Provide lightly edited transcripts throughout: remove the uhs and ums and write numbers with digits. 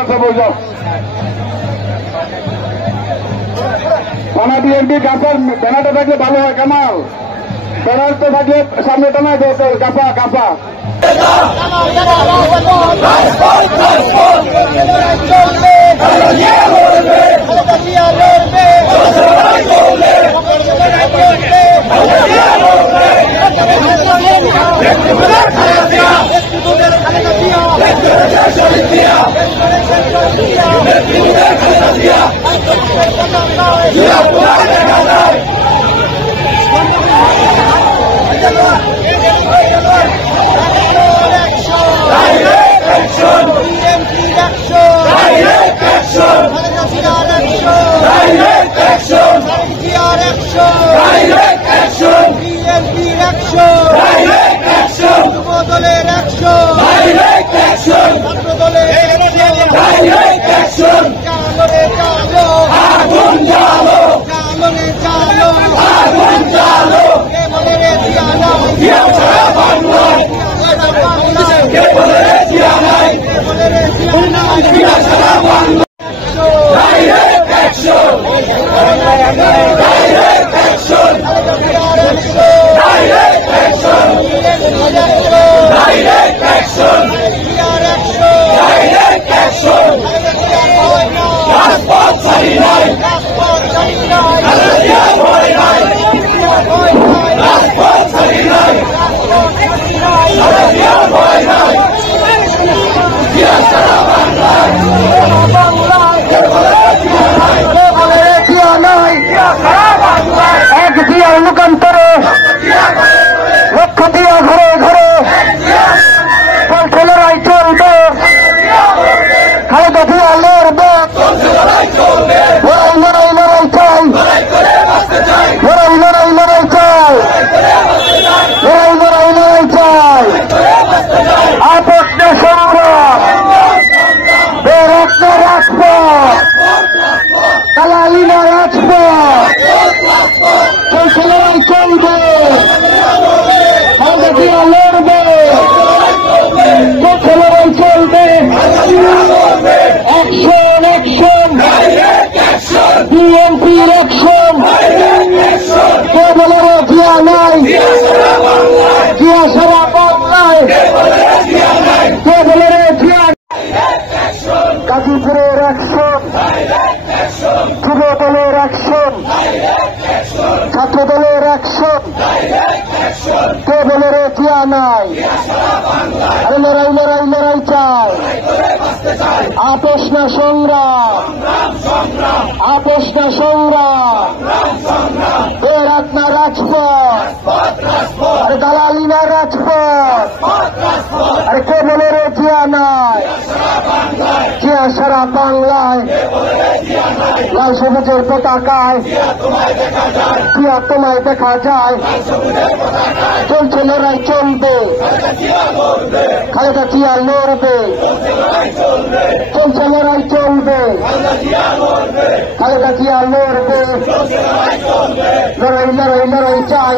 আসতেছে বইল থানা বিএনপি গাছার ব্যানারটা থাকলে ভালো হয়। কামাল ব্যানার তো থাকলে সামনে টানা গাছা গাছা গাজীপুরের অ্যাকশন, যুব দলের অ্যাকশন, ছাত্র দলের অ্যাকশন, কে বলে রে জিয়া নাই, আরে লড়াই লড়াই লড়াই চাই, আপোষ না সংগ্রাম, আপোষ না সংগ্রাম, বেরাত না রাজপথ, আরে দালালি না রাজপথ, আরে কে বলে রে জিয়া নাই, জিয়া সারা বাংলায়, লাল সবুজের পতাকায় জিয়া তোমায় দেখা যায়, চলছে লড়াই চলবে, খালেদা জিয়া লড়বে, চলছে লড়াই চলবে, খালেদা জিয়া লড়বে, লড়াই লড়াই লড়াই চাই,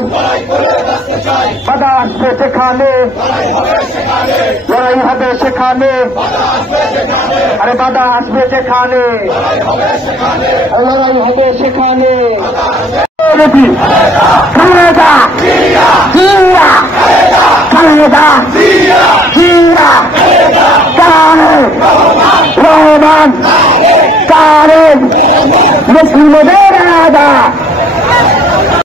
বাধা আসবে সেখানে, লড়াই হবে সেখানে, আরে বাধা আসবে সেখানে, লড়াই হবে সেখানে। খালেদা জিয়া, খালেদা জিয়া, তারেক রহমান, তারেক মুসলিমদের